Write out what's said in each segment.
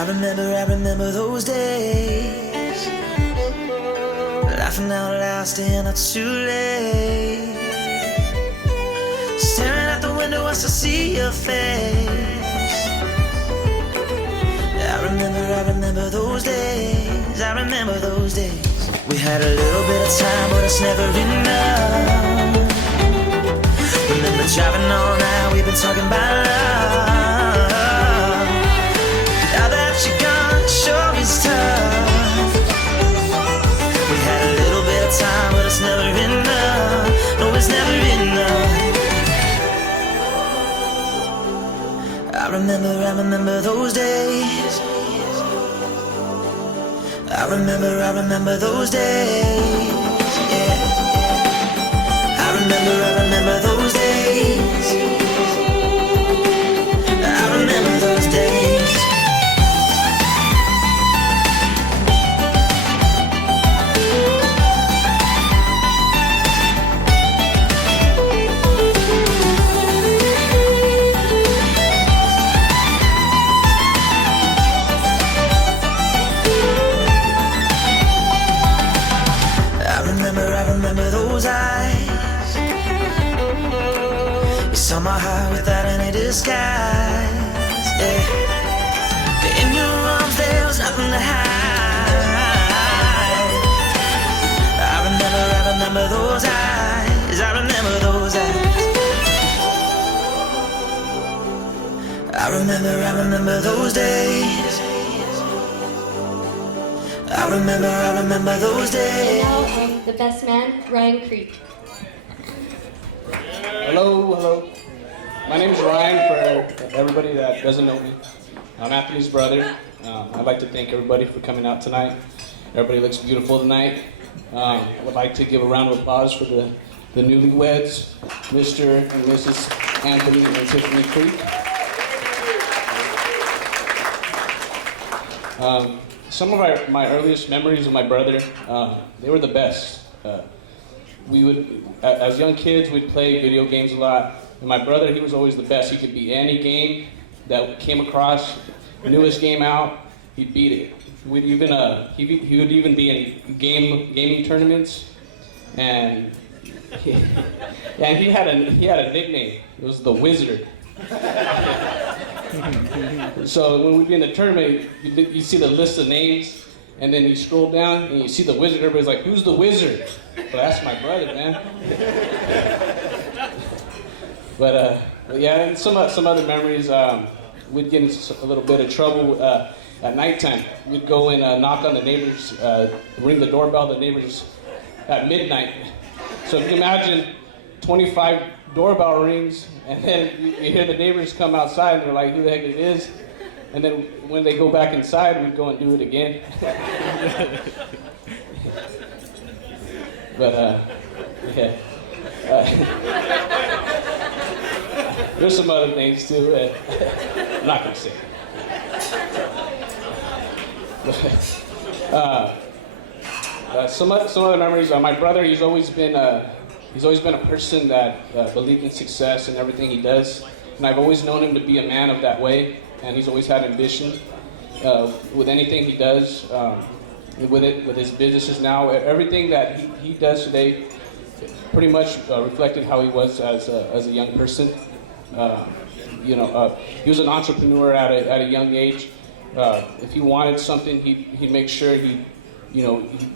I remember those days, laughing out loud, staying up too late, staring out the window, I still see your face. I remember those days, I remember those days. We had a little bit of time, but it's never enough. Remember driving all night, we've been talking about love. Now that you're gone, sure is tough. We had a little bit of time, but it's never enough. No, it's never enough. I remember those days. I remember those days. Yeah. I remember those days. Yeah. In your arms there was nothing to hide. I remember those eyes. I remember those eyes. I remember those days. I remember those days. Now, the best man, Ryan Creek. Hello. My name is Ryan, for everybody that doesn't know me. I'm Anthony's brother. I'd like to thank everybody for coming out tonight. Everybody looks beautiful tonight. I would like to give a round of applause for the newlyweds, Mr. and Mrs. Anthony and Tiffany Creek. Some of my earliest memories of my brother, they were the best. We would, as young kids, we'd play video games a lot. And my brother, he was always the best. He could beat any game that came across, the newest game out, he'd beat it. We'd even, he would even be in gaming tournaments, and he had a nickname. It was the Wizard. So when we'd be in the tournament, you see the list of names, and then you scroll down and you see the Wizard. Everybody's like, "Who's the Wizard?" Well, that's my brother, man. But yeah, and some other memories. We'd get in a little bit of trouble at nighttime. We'd go and knock on the neighbors, ring the doorbell of the neighbors at midnight. So if you imagine 25 doorbell rings, and then you hear the neighbors come outside, and they're like, "Who the heck it is?" And then when they go back inside, we'd go and do it again. But yeah. There's some other things too. I'm not gonna say. Some other memories. My brother, he's always been a person that believed in success in everything he does, and I've always known him to be a man of that way. And he's always had ambition with anything he does. With his businesses now, everything that he does today, pretty much reflected how he was as a young person. He was an entrepreneur at a young age. If he wanted something, he'd make sure he'd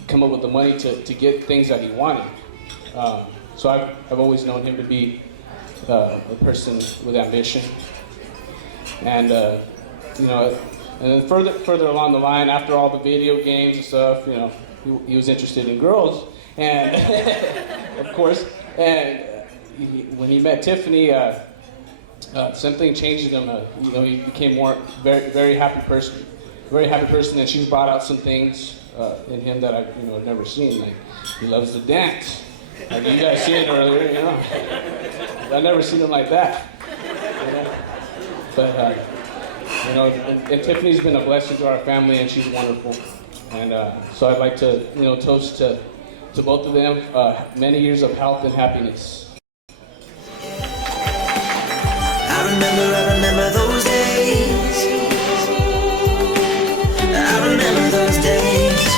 come up with the money to get things that he wanted. So I've always known him to be a person with ambition. And and then further along the line, after all the video games and stuff, he was interested in girls, and of course, and when he met Tiffany, something changed in him. He became very happy person, and she's brought out some things in him that I've never seen. Like, he loves to dance. Like you guys seen it earlier, I've never seen him like that. But and Tiffany's been a blessing to our family, and she's wonderful. And so I'd like to toast to both of them many years of health and happiness. I remember those days. I remember those days.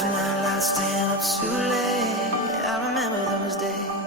Laughing out loud, staying up too late. I remember those days.